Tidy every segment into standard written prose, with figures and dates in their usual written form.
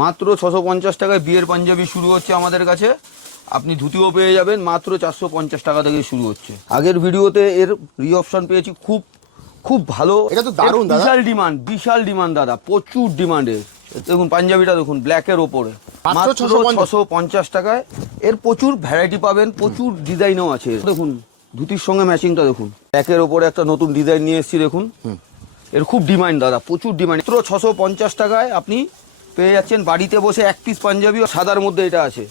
মাত্র 650 টাকায় বিয়ের পাঞ্জাবি শুরু হচ্ছে আমাদের কাছে। আপনি ধুতিও পেয়ে যাবেন মাত্র 450 টাকা থেকে শুরু হচ্ছে। আগের ভিডিওতে এর রি-অপশন পেয়েছি, খুব খুব ভালো। এটা তো দারুণ দাদা, বিশাল ডিমান্ড দাদা, প্রচুর ডিমান্ডের। দেখুন পাঞ্জাবিটা দেখুন, ব্ল্যাকের ওপরে মাত্র 650 টাকায়। এর প্রচুর ভ্যারাইটি পাবেন, প্রচুর ডিজাইনও আছে। দেখুন ধুতির সঙ্গে ম্যাচিংটা দেখুন, ব্ল্যাকের ওপরে একটা নতুন ডিজাইন নিয়ে এসেছি দেখুন। এর খুব ডিমান্ড দাদা, প্রচুর ডিমান্ড। মাত্র 650 টাকায় আপনি পেয়ে যাচ্ছেন বাড়িতে বসে এক পিস পাঞ্জাবি। সাদার মধ্যে এটা আছে,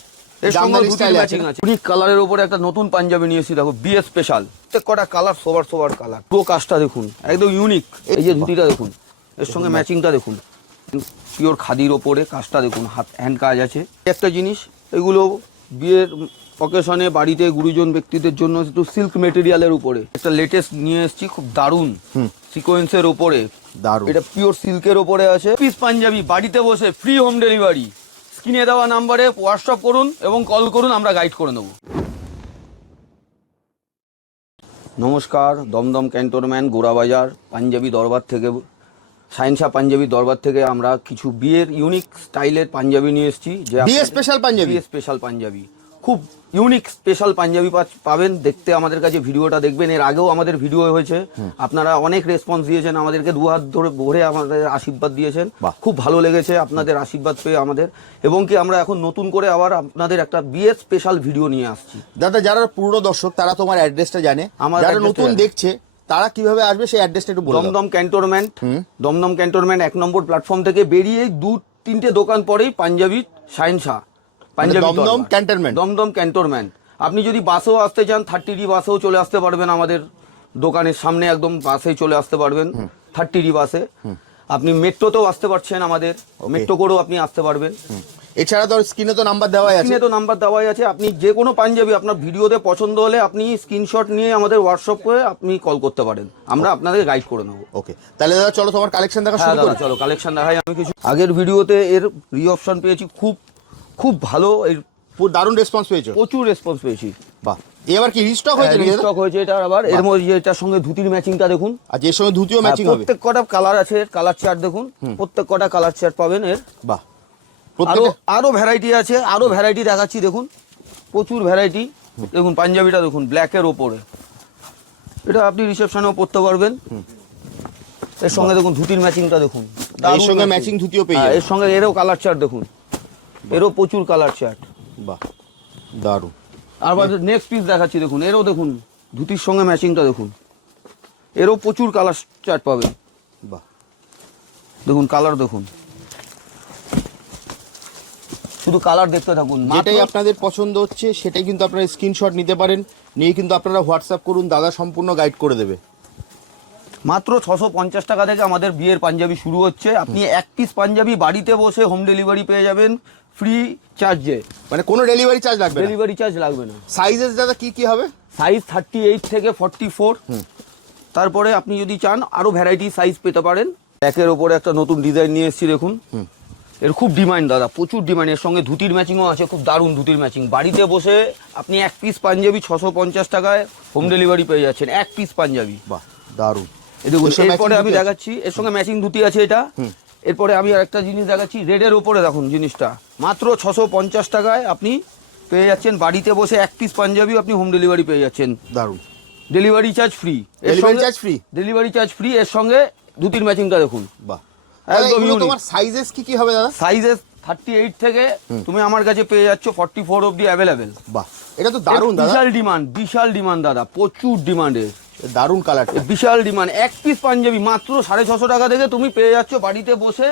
এর সঙ্গে ধুতির ম্যাচিং আছে। ইউনিক কালারের উপরে একটা নতুন পাঞ্জাবি নিয়েছি দেখো, বিএস স্পেশাল। প্রত্যেক কটা কালার সবার কালার। পুরো কাজটা দেখুন একদম ইউনিক। এই যে ধুতিটা দেখুন, এর সঙ্গে ম্যাচিংটা দেখুন, পিওর খাদির ওপরে কাজটা দেখুন, হ্যান্ড কাজ আছে। একটা জিনিস, এগুলো বিয়ের অকেশনে বাড়িতে গুরুজন ব্যক্তিদের জন্য একটু সিল্ক মেটেরিয়ালের উপরে একটা লেটেস্ট নিয়ে এসেছি, খুব দারুণ সিকোয়েন্সের ওপরে। এটা পিওর সিল্কের ওপরে আছে। পিস পাঞ্জাবি বাড়িতে বসে ফ্রি হোম ডেলিভারি। স্ক্রিনে দেওয়া নাম্বারে হোয়াটসঅ্যাপ করুন এবং কল করুন, আমরা গাইড করে নেব। নমস্কার, দমদম ক্যান্টনমেন্ট গোড়াবাজার পাঞ্জাবি দরবার থেকে, শাহিনশাহ পাঞ্জাবি দরবার থেকে আমরা কিছু বিয়ের ইউনিক স্টাইলের পাঞ্জাবি নিয়ে এসেছি। যে বিয়ে স্পেশাল পাঞ্জাবি, খুব ইউনিক স্পেশাল পাঞ্জাবি পাবেন। দেখতে আমাদের কাছে ভিডিওটা দেখবেন। এর আগেও আমাদের ভিডিও হয়েছে, আপনারা অনেক রেসপন্স দিয়েছেন, আমাদেরকে দু হাত ধরে ভরে আমাদের আশীর্বাদ দিয়েছেন। খুব ভালো লেগেছে আপনাদের আশীর্বাদ পেয়ে আমাদের। এবং কি আমরা এখন নতুন করে আবার আপনাদের একটা বিয়ের স্পেশাল ভিডিও নিয়ে আসছি। দাদা, যারা পুরনো দর্শক তারা তোমার অ্যাড্রেসটা জানে, যারা নতুন দেখছে তারা কিভাবে আসবে সেই অ্যাড্রেসটা একটু বলুন। দমদম ক্যান্টনমেন্ট 1 নম্বর প্ল্যাটফর্ম থেকে বেরিয়ে 2-3টে দোকান পরেই পাঞ্জাবি শাহিনশাহ পাঞ্জাবি দমদম ক্যান্টনমেন্ট। আপনি যদি বাসেও আসতে চান 30D বাসেও চলে আসতে পারবেন, আমাদের দোকানের সামনে একদম বাসেই চলে আসতে পারবেন 30D বাসে। আপনি মেট্রোতেও আসতে পারছেন, আমাদের মেট্রো করেও আপনি আসতে পারবেন। এছাড়া তো স্ক্রিনে তো নাম্বার দেওয়াই আছে। আপনি যে কোনো পাঞ্জাবি আপনার ভিডিওতে পছন্দ হলে আপনি স্ক্রিনশট নিয়ে আমাদের হোয়াটসঅ্যাপ করে আপনি কল করতে পারেন, আমরা আপনাদের গাইড করে নেবো। ওকে, তাহলে দাদা চলো তোমার কালেকশন দেখা শুরু করি। চলো কালেকশন দেখাই। আমি কিছু আগের ভিডিওতে এর রি-অপশন পেয়েছি, খুব ভালো। এর দারুণ রেসপন্স পেয়েছো, প্রচুর রেসপন্স পেয়েছি। বাহ, এবার কি রিস্টক হয়েছে? এটা আবার এর মধ্যে এটার সঙ্গে ধুতির ম্যাচিংটা দেখুন। আচ্ছা, এর সঙ্গে ধুতিও ম্যাচিং হবে। প্রত্যেক কটা কালার আছে, কালার চার্ট দেখুন, প্রত্যেক কটা কালার চার্ট পাবেন এর। বাহ, আরো ভ্যারাইটি আছে, আরো ভ্যারাইটি দেখাচ্ছি দেখুন, প্রচুর ভ্যারাইটি। দেখুন পাঞ্জাবিটা দেখুন, ব্ল্যাকের ওপরে। এটা আপনি রিসেপশনেও পরতে পারবেন। এর সঙ্গে দেখুন ধুতির ম্যাচিংটা দেখুন, এর সঙ্গে ম্যাচিং ধুতিও পেয়ে যাবেন। এর সঙ্গে এরও কালার চার্ট দেখুন, এরও প্রচুর কালার চার্ট। বাহ, দারুণ। আবার নেক্সট পিস দেখাচ্ছি দেখুন, এরও দেখুন ধুতির সঙ্গে ম্যাচিংটা দেখুন, এরও প্রচুর কালার চার্ট পাবেন। বাহ, দেখুন কালার দেখুন, শুধু কালার দেখতে থাকুন। যেটাই আপনাদের পছন্দ হচ্ছে সেটাই কিন্তু আপনারা স্ক্রিনশট নিতে পারেন, নিয়ে কিন্তু আপনারা হোয়াটসঅ্যাপ করুন, দাদা সম্পূর্ণ গাইড করে দেবে। মাত্র 650 টাকা থেকে আমাদের বিয়ের পাঞ্জাবি শুরু হচ্ছে। আপনি এক পিস পাঞ্জাবি বাড়িতে বসে হোম ডেলিভারি পেয়ে যাবেন ফ্রি চার্জে। মানে কোনো ডেলিভারি চার্জ লাগবে না? ডেলিভারি চার্জ লাগবে না। সাইজেস দাদা কি হবে? সাইজ 38 থেকে 44। তারপরে আপনি যদি চান আরো ভ্যারাইটি সাইজ পেতে পারেন। ব্ল্যাকের ওপরে একটা নতুন ডিজাইন নিয়ে এসেছি দেখুন। এর খুব ডিমান্ড দাদা, প্রচুর ডিমান্ড। এর সঙ্গে ধুতির ম্যাচিংও আছে, খুব দারুণ ধুতির ম্যাচিং। বাড়িতে বসে আপনি এক পিস পাঞ্জাবি 650 টাকায় হোম ডেলিভারি পেয়ে যাচ্ছেন, এক পিস পাঞ্জাবি। বাহ, দারুণ। এরপরে আমি দেখাচ্ছি, এর সঙ্গে ম্যাচিং ধুতি আছে এটা। এরপরে আমি আরেকটা জিনিস দেখাচ্ছি, রেডের ওপরে দেখুন জিনিসটা। মাত্র 650 টাকায় আপনি পেয়ে যাচ্ছেন বাড়িতে বসে এক পিস পাঞ্জাবি, আপনি হোম ডেলিভারি পেয়ে যাচ্ছেন। দারুণ। Delivery charge free. Delivery charge free, এর সঙ্গে ধুতির ম্যাচিংটা দেখুন। বাহ, একদম ইউনিক। তোমার সাইজেস কি হবে দাদা? সাইজেস 38 থেকে তুমি আমার কাছে পেয়ে যাচ্ছ 44 অবধি অ্যাভেলেবেল। বাহ, এটা তো দারুণ দাদা। বিশাল ডিমান্ড দাদা, প্রচুর ডিমান্ডের। দারুণ কালার, বিশাল ডিমান্ড। এক পিস পাঞ্জাবি মাত্র 650 টাকা থেকে তুমি পেয়ে যাচ্ছ বাড়িতে বসে,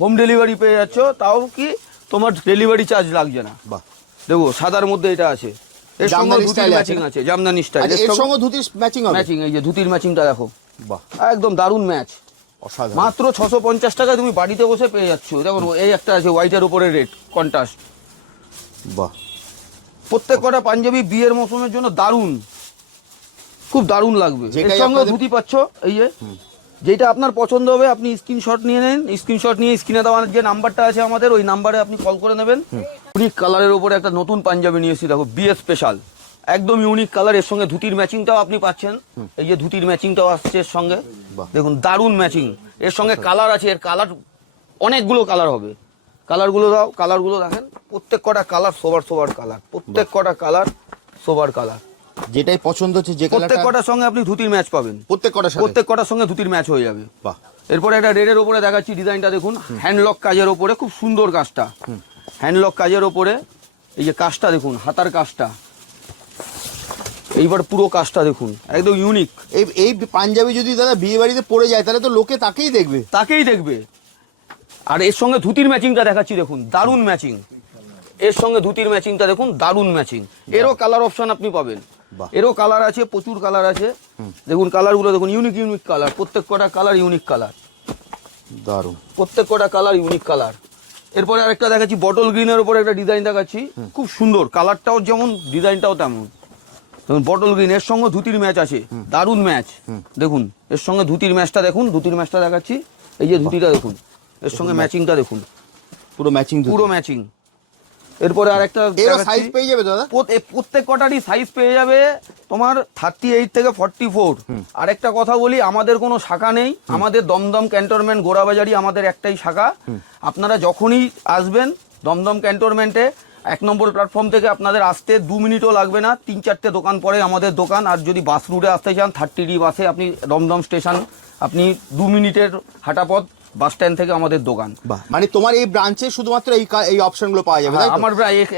হোম ডেলিভারি পেয়ে যাচ্ছ, তাও কি তোমার ডেলিভারি চার্জ লাগছে না। বাহ, দেখো সাদার মধ্যে এটা আছে, এর সঙ্গে ধুতির ম্যাচিং আছে, জামদানি স্টাইল। এর সঙ্গে ধুতির ম্যাচিং হবে। এই যে ধুতির ম্যাচিংটা দেখো, বাহ, একদম দারুণ ম্যাচ। অসাধারণ। মাত্র 650 টাকায় তুমি বাড়িতে বসে পেয়ে যাচ্ছ। দেখুন এই একটা আছে হোয়াইটের উপরে রেড কন্ট্রাস্ট। বাহ, প্রত্যেক কটা পাঞ্জাবি বিয়ের মৌসুমের জন্য দারুণ, খুব দারুণ লাগবে। এর সঙ্গে ধুতি পাচ্ছ, এই যে যেটা আপনার পছন্দ হবে আপনি স্ক্রিনশট নিয়ে নেন। স্ক্রিনশট নিয়ে স্ক্রিনে দেওয়ার যে নাম্বারটা আছে আমাদের, ওই নাম্বারে আপনি কল করে নেবেন। ইউনিক কালারের উপরে একটা নতুন পাঞ্জাবি নিয়েছি দেখো, বিএস স্পেশাল, একদম ইউনিক কালার। এর সঙ্গে ধুতির ম্যাচিংটাও আপনি পাচ্ছেন, এই যে ধুতির ম্যাচিংটাও আসছে এর সঙ্গে। দেখুন দারুণ ম্যাচিং। এর সঙ্গে কালার আছে, এর কালার অনেকগুলো কালার হবে। কালারগুলো দাও, কালারগুলো দেখেন, প্রত্যেক কটা কালার সোবার কালার, প্রত্যেক কটা কালার সোবার কালার। যেটাই পছন্দ হচ্ছে যে প্রত্যেক কটার সঙ্গে আপনি ধুতির ম্যাচ পাবেন, প্রত্যেক কটার সঙ্গে ধুতির ম্যাচ হয়ে যাবে। বাহ। এরপরে একটা রেডের ওপরে দেখাচ্ছি ডিজাইনটা দেখুন, হ্যান্ডলক কাজের ওপরে, খুব সুন্দর কাজটা, হ্যান্ডলক কাজের ওপরে। এই যে কাজটা দেখুন, হাতার কাজটা, এইবার পুরো কাজটা দেখুন, একদম ইউনিক। এই পাঞ্জাবি যদি দাদা বিয়ে বাড়িতে পড়ে যায় তাহলে তো লোকে তাকেই দেখবে। আর এর সঙ্গে ধুতির ম্যাচিংটা দেখাচ্ছি দেখুন, দারুণ ম্যাচিং। এর সঙ্গে ধুতির ম্যাচিংটা দেখুন, দারুণ ম্যাচিং। এরও কালার অপশন আপনি পাবেন, এরও কালার আছে, প্রচুর কালার আছে। দেখুন কালারগুলো দেখুন, ইউনিক কালার, প্রত্যেক কটা কালার ইউনিক কালার, দারুণ, প্রত্যেক কটা কালার ইউনিক কালার। এরপরে আরেকটা দেখাচ্ছি, বটল গ্রিনের উপরে একটা ডিজাইন দেখাচ্ছি, খুব সুন্দর, কালারটাও যেমন ডিজাইনটাও তেমন। দেখুন বটল গ্রিন, এর সঙ্গে ধুতির ম্যাচ আছে, দারুণ ম্যাচ। দেখুন এর সঙ্গে ধুতির ম্যাচটা দেখুন, ধুতির ম্যাচটা দেখাচ্ছি, এই যে ধুতিটা দেখুন, এর সঙ্গে ম্যাচিংটা দেখুন, পুরো ম্যাচিং। এরপরে আরেকটা সাইজ পেয়ে যাবে দাদা, প্রত্যেক কটারই সাইজ পেয়ে যাবে তোমার 38 থেকে 44। আরেকটা কথা বলি, আমাদের কোনো শাখা নেই, আমাদের দমদম ক্যান্টনমেন্ট গোড়াবাজারি আমাদের একটাই শাখা। আপনারা যখনই আসবেন দমদম ক্যান্টনমেন্টে 1 নম্বর প্ল্যাটফর্ম থেকে আপনাদের আসতে 2 মিনিটও লাগবে না, 3-4টে দোকান পরে আমাদের দোকান। আর যদি বাস রুটে আসতে চান 30D বাসে আপনি দমদম স্টেশন, আপনি 2 মিনিটের হাঁটা পথ বাস স্ট্যান্ড থেকে আমাদের দোকান। মানে তোমার এই ব্রাঞ্চে শুধুমাত্র এই অপশনগুলো পাওয়া যাবে? আমার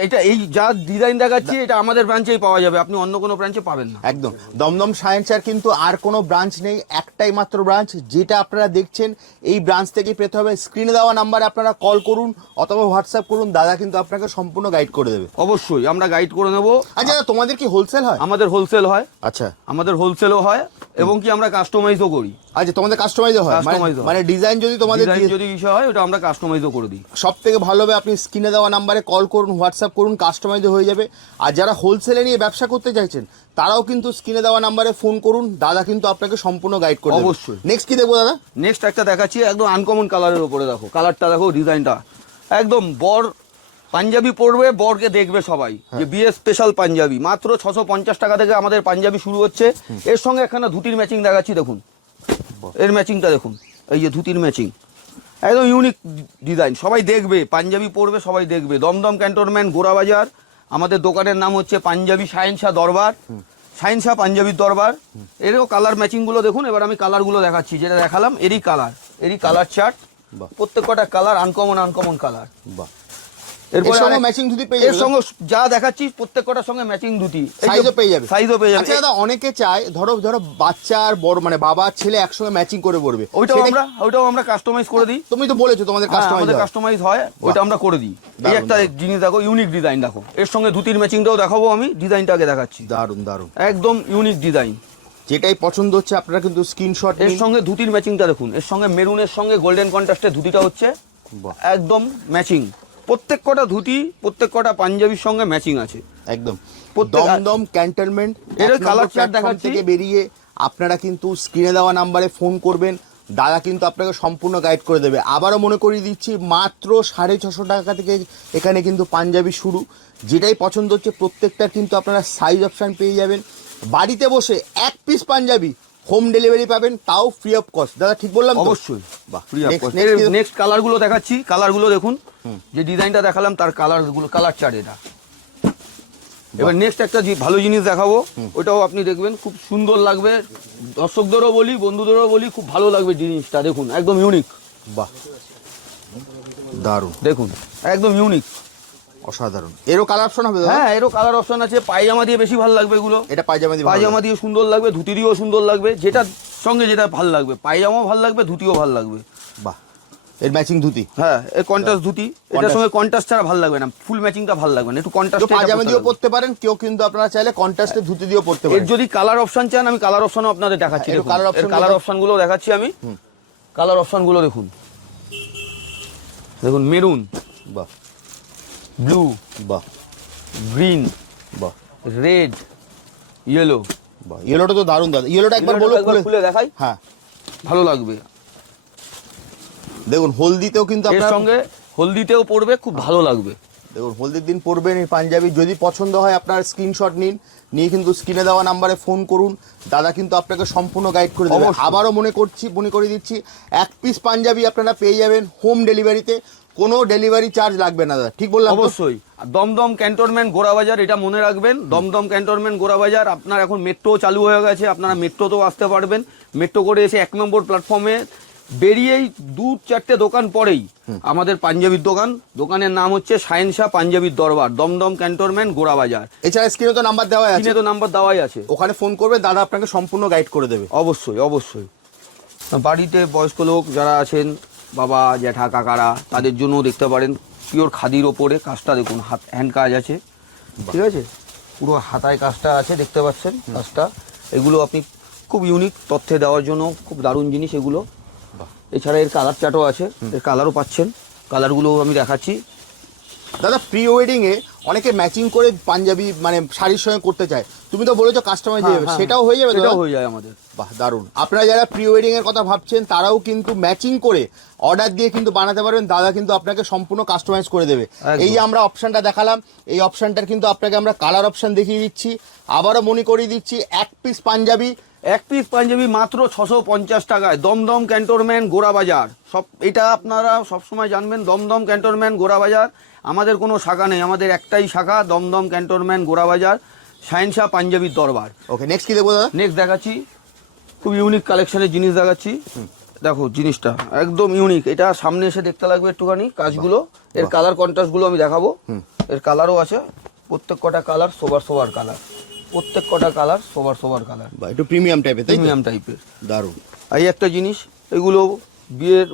এটা এই যা ডিজাইন দেখাচ্ছি এটা আমাদের ব্রাঞ্চেই পাওয়া যাবে, আপনি অন্য কোনো ব্রাঞ্চে পাবেন না। একদম, দমদম সায়েন্সের কিন্তু আর কোনো ব্রাঞ্চ নেই, একটাই মাত্র ব্রাঞ্চ, যেটা আপনারা দেখছেন এই ব্রাঞ্চ থেকে পেতে হবে। স্ক্রিনে দেওয়া নাম্বারে আপনারা কল করুন অথবা হোয়াটসঅ্যাপ করুন, দাদা কিন্তু আপনাকে সম্পূর্ণ গাইড করে দেবে। অবশ্যই আমরা গাইড করে নেবো। আচ্ছা, তোমাদের কি হোলসেল হয়? আমাদের হোলসেল হয়। আচ্ছা, আমাদের হোলসেলও হয় এবং কি আমরা কাস্টমাইজও করি। আচ্ছা, তোমাদের কাস্টমাইজও হয়? মানে ডিজাইন যদি তোমাদের যদি ইস্যু হয় ওটা আমরা কাস্টমাইজও করে দিই। সব থেকে ভালো হবে আপনি স্ক্রিনে দেওয়া নাম্বারে কল করুন, হোয়াটসঅ্যাপ করুন, কাস্টমাইজও হয়ে যাবে। আর যারা হোলসেলে নিয়ে ব্যবসা করতে চাইছেন তারাও কিন্তু স্ক্রিনে দেওয়া নাম্বারে ফোন করুন, দাদা কিন্তু আপনাকে সম্পূর্ণ গাইড করবে। অবশ্যই। নেক্সট কি দেখবো দাদা? নেক্সট একটা দেখাচ্ছি, একদম আনকমন কালারের উপরে, দেখো কালারটা, দেখো ডিজাইনটা, একদম বর পাঞ্জাবি পরবে, বরকে দেখবে সবাই যে বিয়ে স্পেশাল পাঞ্জাবি। মাত্র 650 টাকা থেকে আমাদের পাঞ্জাবি শুরু হচ্ছে। এর সঙ্গে একখানা ধুতির ম্যাচিং দেখাচ্ছি দেখুন, এর ম্যাচিংটা দেখুন, এই যে ধুতির ম্যাচিং, একদম ইউনিক ডিজাইন, সবাই দেখবে, পাঞ্জাবি পরবে সবাই দেখবে। দমদম ক্যান্টনমেন্ট গোড়াবাজার, আমাদের দোকানের নাম হচ্ছে পাঞ্জাবি শাহেনশাহ দরবার, শাহেনশাহ পাঞ্জাবির দরবার। এরও কালার ম্যাচিংগুলো দেখুন। এবার আমি কালারগুলো দেখাচ্ছি, যেটা দেখালাম এরই কালার চার্ট, প্রত্যেক কটা কালার আনকমন কালার। এরপরে ম্যাচিং ধুতি পেয়ে যাবে, এর সঙ্গে যা দেখাচ্ছি প্রত্যেক কটার সঙ্গে ম্যাচিং ধুতি, সাইজও পেয়ে যাবে। আচ্ছা দাদা, অনেকে চায় ধরো বাচ্চা আর বড়, মানে বাবা ছেলে একসঙ্গে ম্যাচিং করে পড়বে, ওইটাও আমরা কাস্টমাইজ করে দিই। তুমি তো বলেছো তোমাদের কাস্টমাইজ হয়, ওইটা আমরা করে দিই। এই একটা জিনিস দেখো, ইউনিক ডিজাইন দেখো, এর সঙ্গে ধুতির ম্যাচিংটাও দেখাবো, আমি ডিজাইনটা আগে দেখাচ্ছি। দারুন, একদম ইউনিক ডিজাইন, যেটাই পছন্দ হচ্ছে আপনারা কিন্তু স্ক্রিনশট। এর সঙ্গে ধুতির ম্যাচিংটা দেখুন, এর সঙ্গে মেরুনের সঙ্গে গোল্ডেন কন্ট্রাস্টের ধুতিটা হচ্ছে একদম ম্যাচিং। প্রত্যেক কটা ধুতি, প্রত্যেক কটা পাঞ্জাবির সঙ্গে ম্যাচিং আছে একদম। দমদম ক্যান্টনমেন্ট এর কালার চার্ট দেখাচ্ছি, থেকে বেরিয়ে আপনারা কিন্তু স্ক্রিনে দেওয়া নাম্বারে ফোন করবেন, দাদা কিন্তু আপনাকে সম্পূর্ণ গাইড করে দেবে। আবারও মনে করিয়ে দিচ্ছি, মাত্র 650 টাকা থেকে এখানে কিন্তু পাঞ্জাবি শুরু। যেটাই পছন্দ হচ্ছে প্রত্যেকটার কিন্তু আপনারা সাইজ অপশান পেয়ে যাবেন। বাড়িতে বসে 1 পিস পাঞ্জাবি হোম ডেলিভারি পাবেন, তাও ফ্রি অফ কস্ট। দাদা ঠিক বললাম? অবশ্যই ফ্রি অফ কস্ট। নেক্সট কালারগুলো দেখাচ্ছি, কালারগুলো দেখুন, যে ডিজাইনটা দেখালাম তার কালার চার্ট এটা। এবার নেক্সট একটা ভালো জিনিস দেখাবো, ওটাও আপনি দেখবেন, খুব সুন্দর লাগবে, দর্শকদেরও বলি বন্ধুদেরও বলি, খুব ভালো লাগবে জিনিসটা। দেখুন একদম ইউনিক, বাহ দারুণ, দেখুন একদম ইউনিক, অসাধারণ। এরও কালার অপশন হবে? হ্যাঁ, এরও কালার অপশন আছে। পায়জামা দিয়ে বেশি ভালো লাগবে এগুলো, এটা পায়জামা দিয়ে সুন্দর লাগবে, ধুতি দিয়েও সুন্দর লাগবে, যেটার সঙ্গে যেটা ভালো লাগবে, পায়জামাও ভালো লাগবে, ধুতিও ভালো লাগবে। বাহ, এর ম্যাচিং ধুতি, হ্যাঁ এর কন্ট্রাস্ট ধুতি, এটার সঙ্গে কন্ট্রাস্ট ছাড়া ভালো লাগবে না, ফুল ম্যাচিংটা ভালো লাগবে না, একটু কন্ট্রাস্ট। পায়জামা দিয়েও পরতে পারেন, কেউ কিন্তু আপনারা চাইলে কন্ট্রাস্টে ধুতি দিয়েও পরতে পারেন। এর যদি কালার অপশন চান, আমি কালার অপশনও আপনাদের দেখাচ্ছি। কালার অপশনগুলো দেখাচ্ছি আমি, কালার অপশনগুলো দেখুন, দেখুন মেরুন, বাহ, ব্লু, বাহ, গ্রিন, বাহ, রেড, ইয়েলো। বাহ, ইয়েলোটা তো দারুণ দাদা। ইয়েলোটা একবার বলো, খুলে দেখাই। হ্যাঁ, ভালো লাগবে। দেখুন হলদিতেও কিন্তু আপনার সঙ্গে হলদিতেও পড়বে, খুব ভালো লাগবে। দেখুন হলদির দিন পরবেন এই পাঞ্জাবি। যদি পছন্দ হয় আপনার স্ক্রিনশট নিয়ে কিন্তু স্ক্রিনে দেওয়া নাম্বারে ফোন করুন, দাদা কিন্তু আপনাকে সম্পূর্ণ গাইড করে দেবে। আবারও মনে করিয়ে দিচ্ছি, 1 পিস পাঞ্জাবি আপনারা পেয়ে যাবেন হোম ডেলিভারিতে। কোনো ডেলিভারি চার্জ লাগবে না দাদা, ঠিক বললাম তো? অবশ্যই। আর দমদম ক্যান্টনমেন্ট গোড়াবাজার, এটা মনে রাখবেন, দমদম ক্যান্টনমেন্ট গোড়াবাজার। আপনার এখন মেট্রো চালু হয়ে গেছে, আপনারা মেট্রোতেও আসতে পারবেন। মেট্রো করে এসে 1 নম্বর প্ল্যাটফর্মে বেরিয়েই 2-4টে দোকান পরেই আমাদের পাঞ্জাবির দোকান। দোকানের নাম হচ্ছে শাহেনশাহ পাঞ্জাবির দরবার, দমদম ক্যান্টনমেন্ট গোড়াবাজার। এছাড়া স্ক্রিনে তো নাম্বার দেওয়া আছে, স্ক্রিনে তো নাম্বার দেওয়াই আছে, ওখানে ফোন করবে, দাদা আপনাকে সম্পূর্ণ গাইড করে দেবে। অবশ্যই অবশ্যই। বাড়িতে বয়স্ক লোক যারা আছেন, বাবা জ্যাঠা কাকারা, তাদের জন্য দেখতে পারেন পিওর খাদির ওপরে কাজটা দেখুন, হাত হ্যান্ড কাজ আছে, ঠিক আছে, পুরো হাতায় কাজটা আছে, দেখতে পাচ্ছেন কাজটা। এগুলো আপনি খুব ইউনিক তথ্যে দেওয়ার জন্য খুব দারুণ জিনিস এগুলো। এছাড়া এর কালার চার্টও আছে, এর কালারও পাচ্ছেন, কালারগুলো আমি দেখাচ্ছি। দাদা প্রি ওয়েডিং এ অনেকে ম্যাচিং করে পাঞ্জাবি মানে শাড়ির সঙ্গে করতে চায়, তুমি তো বলেছো কাস্টমাইজ হয়ে যাবে, সেটাও হয়ে যাবে? সেটাও হয়ে যায় আমাদের। বাহ, দারুণ। আপনারা যারা প্রি ওয়েডিং এর কথা ভাবছেন তারাও কিন্তু ম্যাচিং করে অর্ডার দিয়ে কিন্তু বানাতে পারবেন, দাদা কিন্তু আপনাকে সম্পূর্ণ কাস্টমাইজ করে দেবে। এই যে আমরা অপশনটা দেখালাম, এই অপশনটার কিন্তু আপনাকে আমরা কালার অপশন দেখিয়ে দিচ্ছি, আবারও মনে করিয়ে দিচ্ছি, এক পিস পাঞ্জাবি মাত্র 650 টাকায়, দমদম ক্যান্টনমেন্ট গোড়াবাজার। সব এটা আপনারা সবসময় জানবেন, দমদম ক্যান্টনমেন্ট গোড়াবাজার। আমাদের কোনো শাখা নেই, আমাদের একটাই শাখা, দমদম ক্যান্টনমেন্ট গোড়াবাজার, শাহেনশাহ পাঞ্জাবির দরবার। ওকে, নেক্সট কি দেখবো দাদা? নেক্সট দেখাচ্ছি খুব ইউনিক কালেকশনের জিনিস দেখাচ্ছি। দেখো জিনিসটা একদম ইউনিক, এটা সামনে এসে দেখতে লাগবে একটুখানি কাজগুলো। এর কালার কন্ট্রাস্টগুলো আমি দেখাবো, এর কালারও আছে, প্রত্যেক কটা কালার সোবার কালার, প্রত্যেক কটা কালার সোবার কালার, একটু প্রিমিয়াম টাইপের, প্রিমিয়াম টাইপের, দারুণ। এই একটা জিনিস, এগুলো বিয়ের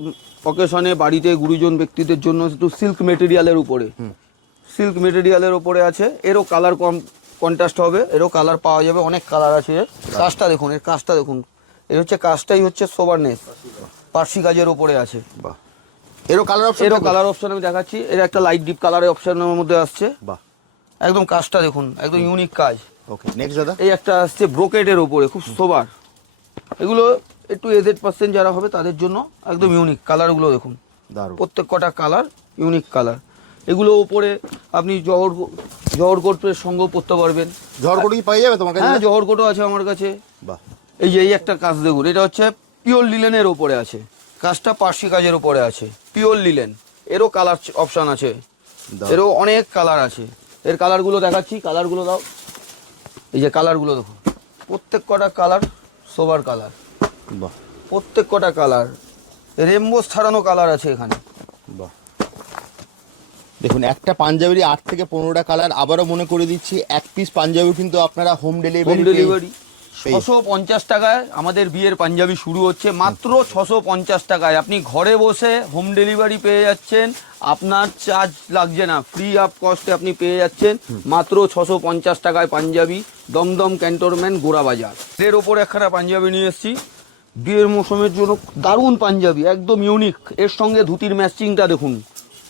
অকেশনে বাড়িতে গুরুজন ব্যক্তিদের জন্য একটু সিল্ক মেটেরিয়ালের উপরে, সিল্ক মেটেরিয়ালের উপরে আছে। এরও কালার কন্ট্রাস্ট হবে, এরও কালার পাওয়া যাবে, অনেক কালার আছে। কাজটা দেখুন, এর কাজটা দেখুন, এর হচ্ছে কাজটাই হচ্ছে সোবারনেস, পার্সি কাজের উপরে আছে। বাহ, এরও কালার অপশন আমি দেখাচ্ছি। এর একটা লাইট ডিপ কালারের অপশনের মধ্যে আসছে। বাহ, একদম কাজটা দেখুন, একদম ইউনিক কাজ। ওকে, নেক্সট দাদা? এই একটা আসছে ব্রোকেটের উপরে, খুব সোবার। এগুলো একটু এজেড পার্সেন্ট যারা হবে তাদের জন্য একদম ইউনিক। কালারগুলো দেখুন, দারুণ, প্রত্যেক কটা কালার ইউনিক কালার। এগুলো উপরে আপনি জহর কোটের সঙ্গেও পরতে পারবেন। জহর কোট কি পাওয়া যাবে তোমার কাছে? হ্যাঁ, জহর কোটও আছে আমার কাছে। বাহ, এই একটা কাজ দেখুন, এটা হচ্ছে পিওর লিলেনের ওপরে আছে, কাজটা পার্সি কাজের উপরে আছে, পিওর লিলেন। এরও কালার অপশান আছে, এরও অনেক কালার আছে। এর কালারগুলো দেখাচ্ছি, কালারগুলো দাও। এই যে কালারগুলো দেখুন, প্রত্যেক কটা কালার সোবার কালার, বাহ, প্রত্যেক কটা কালার রেমবোস ছাড়ানো কালার আছে এখানে। বাহ, দেখুন একটা পাঞ্জাবির 8 থেকে 15টা কালার। আবারও মনে করে দিচ্ছি, এক পিস পাঞ্জাবি কিন্তু আপনারা হোম ডেলিভারি 650 টাকায় আমাদের বিয়ের পাঞ্জাবি শুরু হচ্ছে, মাত্র 650 টাকায়। আপনি ঘরে বসে হোম ডেলিভারি পেয়ে যাচ্ছেন, আপনার চার্জ লাগছে না, ফ্রি অফ কস্টে আপনি পেয়ে যাচ্ছেন মাত্র 650 টাকায় পাঞ্জাবি, দমদম ক্যান্টনমেন্ট গোড়াবাজার। এর ওপর একখানা পাঞ্জাবি নিয়ে এসেছি বিয়ের মৌসুমের জন্য, দারুণ পাঞ্জাবি, একদম ইউনিক। এর সঙ্গে ধুতির ম্যাচিংটা দেখুন,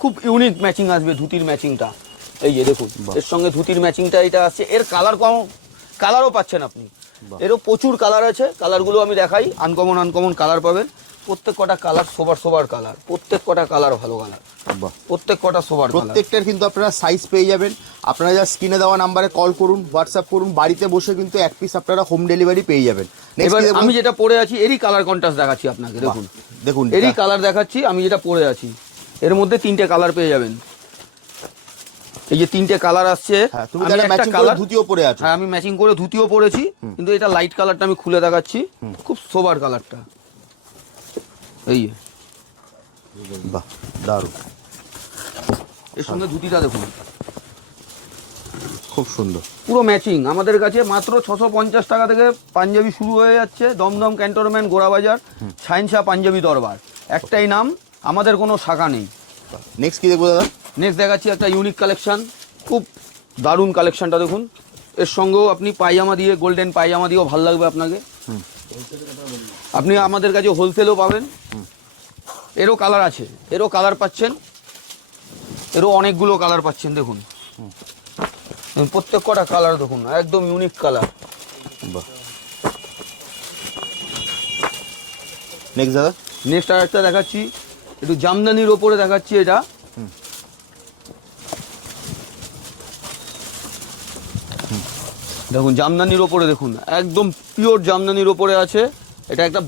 খুব ইউনিক ম্যাচিং আসবে ধুতির ম্যাচিংটা। এই যে দেখুন, এর সঙ্গে ধুতির ম্যাচিংটা এটা আসছে। এর কালারও পাচ্ছেন আপনি, এরও প্রচুর কালার আছে। কালারগুলো আমি দেখাই, আনকমন কালার পাবেন। প্রত্যেক কটা কালার সোবার কালার, প্রত্যেক কটা কালার ভালো কালার, প্রত্যেক কটা সোবার কালার। প্রত্যেকটার কিন্তু আপনারা সাইজ পেয়ে যাবেন। আপনারা যা স্ক্রিনে দেওয়া নাম্বারে কল করুন, হোয়াটসঅ্যাপ করুন, বাড়িতে বসে কিন্তু এক পিস আপনারা হোম ডেলিভারি পেয়ে যাবেন। এবার আমি যেটা পরে আছি এরই কালার কন্ট্রাস্ট দেখাচ্ছি আপনাকে, দেখুন এরই কালার দেখাচ্ছি। আমি যেটা পরে আছি এর মধ্যে 3টে কালার পেয়ে যাবেন। এই যে 3টে কালার আসছে, ধুতিও পরে আছে। হ্যাঁ, আমি ম্যাচিং করে ধুতিও পরেছি, কিন্তু এটা লাইট কালারটা আমি খুলে দেখাচ্ছি, খুব সোবার কালারটা। এই বাহ, দারুণ। এর সঙ্গে ধুতিটা দেখুন, খুব সুন্দর, পুরো ম্যাচিং। আমাদের কাছে মাত্র 650 টাকা থেকে পাঞ্জাবি শুরু হয়ে যাচ্ছে, দমদম ক্যান্টনমেন্ট গোড়াবাজার, শাহেনশাহ পাঞ্জাবি দরবার, একটাই নাম, আমাদের কোনো শাখা নেই। নেক্সট কি দেখবো দাদা? নেক্সট দেখাচ্ছি একটা ইউনিক কালেকশন, খুব দারুণ কালেকশনটা দেখুন। এর সঙ্গেও আপনি পায়জামা দিয়ে, গোল্ডেন পায়জামা দিয়েও ভালো লাগবে আপনাকে। আপনি আমাদের কাছে হোলসেলও পাবেন। এরও কালার আছে, এরও কালার পাচ্ছেন, এরও অনেকগুলো কালার পাচ্ছেন। দেখুন প্রত্যেক কটা কালার দেখুন, একদম ইউনিক কালার। বাহ, নেক্সট দাদা? নেক্সট আর একটা দেখাচ্ছি, একটু জামদানির ওপরে দেখাচ্ছি। এটা দেখুন, জামদানির ওপরে দেখুন, একদম পিওর জামদানির ওপরে আছে। এটা একটা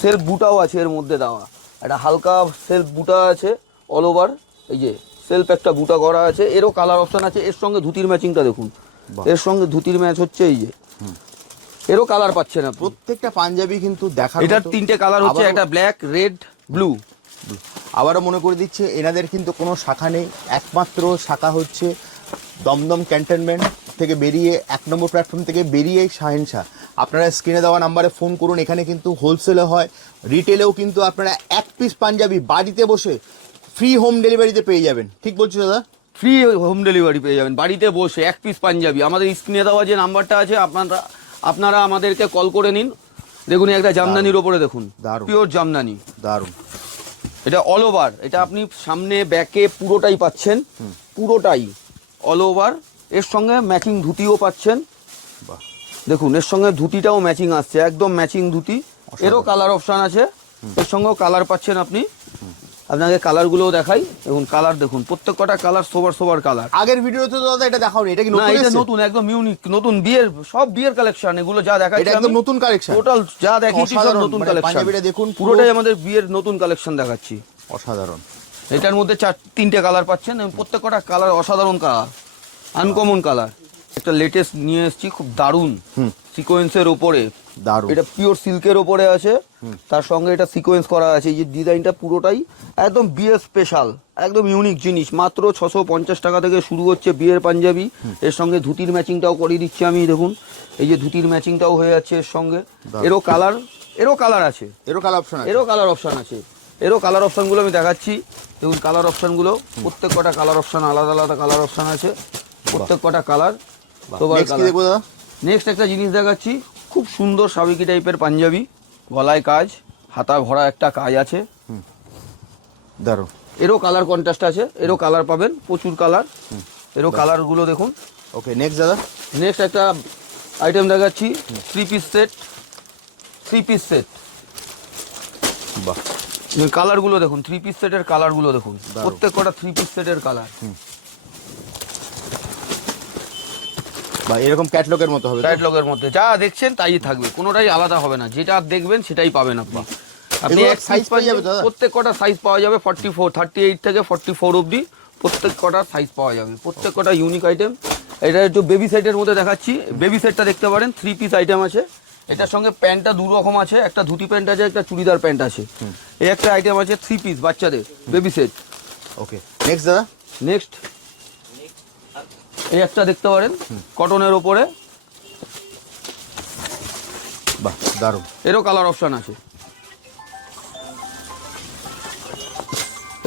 সেলফ বুটাও আছে এর মধ্যে দেওয়া, একটা হালকা সেলফ বুটা আছে অল ওভার এই যে সেলফ একটা বুটা করা আছে, এরও কালার অপশন আছে। এর সঙ্গে ধুতির ম্যাচিংটা দেখুন, এর সঙ্গে ধুতির ম্যাচ হচ্ছে এই যে, এরও কালার পাচ্ছেন আপনি। প্রত্যেকটা পাঞ্জাবি কিন্তু দেখার এটার তিনটে কালার হচ্ছে, একটা ব্ল্যাক, রেড, ব্লু। আবারও মনে করে দিচ্ছে এনাদের কিন্তু কোনো শাখা নেই, একমাত্র শাখা হচ্ছে দমদম ক্যান্টনমেন্ট থেকে বেরিয়ে 1 নম্বর প্ল্যাটফর্ম থেকে বেরিয়ে শাহেনশা। আপনারা স্ক্রিনে দেওয়া নাম্বারে ফোন করুন। এখানে কিন্তু হোলসেলে হয়, রিটেলেও কিন্তু আপনারা 1 পিস পাঞ্জাবি বাড়িতে বসে ফ্রি হোম ডেলিভারিতে পেয়ে যাবেন। ঠিক বলছো দাদা? ফ্রি হোম ডেলিভারি পেয়ে যাবেন বাড়িতে বসে 1 পিস পাঞ্জাবি। আমাদের স্ক্রিনে দেওয়া যে নাম্বারটা আছে, আপনারা আমাদেরকে কল করে নিন। দেখুন একটা জামদানির ওপরে দেখুন, পিওর জামদানি, দারুণ। এটা অল ওভার, এটা আপনি সামনে ব্যাকে পুরোটাই পাচ্ছেন, পুরোটাই অল ওভার। এর সঙ্গে ম্যাচিং ধুতিও পাচ্ছেন। দেখুন এর সঙ্গে ধুতিটাও ম্যাচিং আসছে, একদম ম্যাচিং ধুতি। এরও কালার অপশন আছে, এর সঙ্গেও কালার পাচ্ছেন আপনি। আপনাকে কালারগুলোও দেখাই, দেখুন কালার দেখুন, প্রত্যেক কটা কালার সোবার কালার। আগের ভিডিওতে তো দাদা এটা দেখাওনি, এটা কি না, নতুন? এটা নতুন, একদম ইউনিক, নতুন বিয়ের, সব বিয়ের কালেকশন এগুলো যা দেখাচ্ছি। এটা একদম নতুন কালেকশন, টোটাল যা দেখাচ্ছি সব নতুন কালেকশন। পাঞ্জাবিটা দেখুন, পুরোটাই আমাদের বিয়ের নতুন কালেকশন দেখাচ্ছি। অসাধারণ। এটার মধ্যে 3টে কালার পাচ্ছেন, এবং প্রত্যেক কটা কালার অসাধারণ কালার, আনকমন কালার। একটা লেটেস্ট নিয়ে এসেছি, খুব দারুণ সিকোয়েন্সের ওপরে, দারুণ। এটা পিওর সিল্কের ওপরে আছে, তার সঙ্গে এটা সিকোয়েন্স করা আছে। এই যে ডিজাইনটা পুরোটাই একদম বিয়ের স্পেশাল, একদম ইউনিক জিনিস। মাত্র 650 টাকা থেকে শুরু হচ্ছে বিয়ের পাঞ্জাবি। এর সঙ্গে ধুতির ম্যাচিংটাও করিয়ে দিচ্ছি আমি, দেখুন এই যে ধুতির ম্যাচিংটাও হয়ে যাচ্ছে এর সঙ্গে। এরও কালার আছে, এরও কালার অপশন আছে, এরও কালার অপশন আছে। এরও কালার অপশনগুলো আমি দেখাচ্ছি, দেখুন কালার অপশনগুলো, প্রত্যেক কটা কালার অপশন আলাদা আলাদা কালার অপশন আছে, প্রত্যেক কটা কালার। নেক্সট একটা জিনিস দেখাচ্ছি, খুব সুন্দর সাবিকি টাইপের পাঞ্জাবি, গলায় কাজ, হাতা ভরা একটা কাজ আছে, দারুণ। এরও কালার কন্ট্রাস্ট আছে, এরও কালার পাবেন, প্রচুর কালার। এরও কালারগুলো দেখুন। ওকে, নেক্সট দাদা। নেক্সট একটা আইটেম দেখাচ্ছি, 3 পিস সেট। বাহ, কালারগুলো দেখুন, 3 পিস সেটের কালারগুলো দেখুন, প্রত্যেক কটা 3 পিস সেটের কালার। বা এরকম ক্যাটলগের মতো হবে, ক্যাটলগের মধ্যে যা দেখছেন তাই থাকবে, কোনোটাই আলাদা হবে না, যেটা দেখবেন সেটাই পাবেন আপনি। আপনি এক সাইজ পাওয়া যাবে, প্রত্যেক কটা সাইজ পাওয়া যাবে, 38 থেকে 44 অবধি প্রত্যেক কটা সাইজ পাওয়া যাবে, প্রত্যেক কটা ইউনিক আইটেম। এটা একটু বেবি সেটের মধ্যে দেখাচ্ছি, বেবি সেটটা দেখতে পারেন, 3 পিস আইটেম আছে। এটার সঙ্গে প্যান্টটা 2 রকম আছে, একটা ধুতি প্যান্ট আছে, একটা চুড়িদার প্যান্ট আছে। এই একটা আইটেম আছে 3 পিস বাচ্চাদের বেবি সেট। ওকে, নেক্সট দাদা। নেক্সট এই একটা দেখতে পারেন, কটনের ওপরে, বাহ দারুণ। এরও কালার অপশন আছে,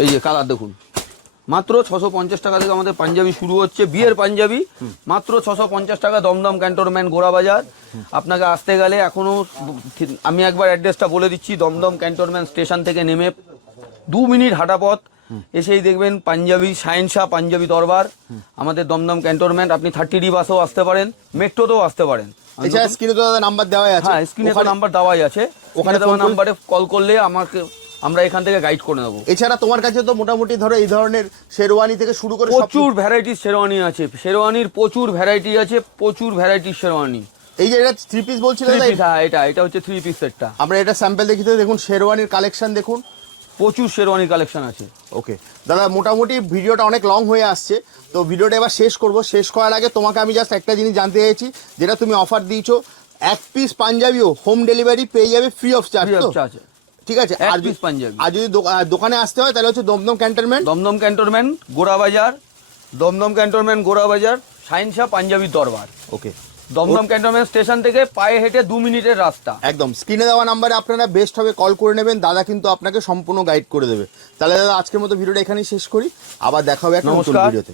এই যে কালার দেখুন। মাত্র 650 টাকা থেকে আমাদের পাঞ্জাবি শুরু হচ্ছে, বিয়ের পাঞ্জাবি মাত্র 650 টাকা, দমদম ক্যান্টনমেন্ট গোড়াবাজার। আপনাকে আসতে গেলে এখনো আমি একবার অ্যাড্রেসটা বলে দিচ্ছি, দমদম ক্যান্টনমেন্ট স্টেশন থেকে নেমে 2 মিনিট হাঁটা পথ, এসেই দেখবেন পাঞ্জাবি শাহেনশা পাঞ্জাবি দরবার, আমাদের দমদম ক্যান্টনমেন্ট। আপনি 30D বাসেও আসতে পারেন, মেট্রোতেও আসতে পারেন। এছাড়া স্ক্রিনে তো দাদা নাম্বার দেওয়াই আছে। হ্যাঁ, স্ক্রিনে তো নাম্বার দেওয়াই আছে, ওখানে দেওয়া নাম্বারে কল করলে আমরা এখান থেকে গাইড করে দেবো। এছাড়া তোমার কাছে তো মোটামুটি ধরো এই ধরনের শেরওয়ানি থেকে শুরু করে প্রচুর ভ্যারাইটির শেরওয়ানি আছে, শেরওয়ানির প্রচুর ভ্যারাইটি আছে, প্রচুর ভ্যারাইটির শেরওয়ানি। এই যে এটা 3 পিস বলছিলেন, হ্যাঁ এটা হচ্ছে 3 পিস সেটটা। আমরা এটা স্যাম্পল দেখিতে দেখুন, শেরওয়ানির কালেকশন দেখুন, প্রচুর শেরওয়ানি কালেকশন আছে। ওকে দাদা, মোটামুটি ভিডিওটা অনেক লং হয়ে আসছে, তো ভিডিওটা এবার শেষ করব। শেষ করার আগে তোমাকে আমি জাস্ট একটা জিনিস জানতে চাইছি, যেটা তুমি অফার দিয়েছো, 1 পিস পাঞ্জাবিও হোম ডেলিভারি পেয়ে যাবে ফ্রি অফ চার্জ। ঠিক আছে, আর পিস পাঞ্জাবি, আর যদি দোকানে আসতে হয় তাহলে হচ্ছে দমদম ক্যান্টনমেন্ট গোড়াবাজার, শাহেনশা পাঞ্জাবি দরবার। ওকে, দমদম ক্যান্টনমেন্ট স্টেশন থেকে পায়ে হেঁটে 2 মিনিটের রাস্তা। একদম স্ক্রিনে দেওয়া নাম্বারে আপনারা বেস্ট হবে কল করে নেবেন, দাদা কিন্তু আপনাকে সম্পূর্ণ গাইড করে দেবে। তাহলে দাদা আজকের মতো ভিডিওটা এখানেই শেষ করি, আবার দেখা হবে একটা নতুন ভিডিওতে।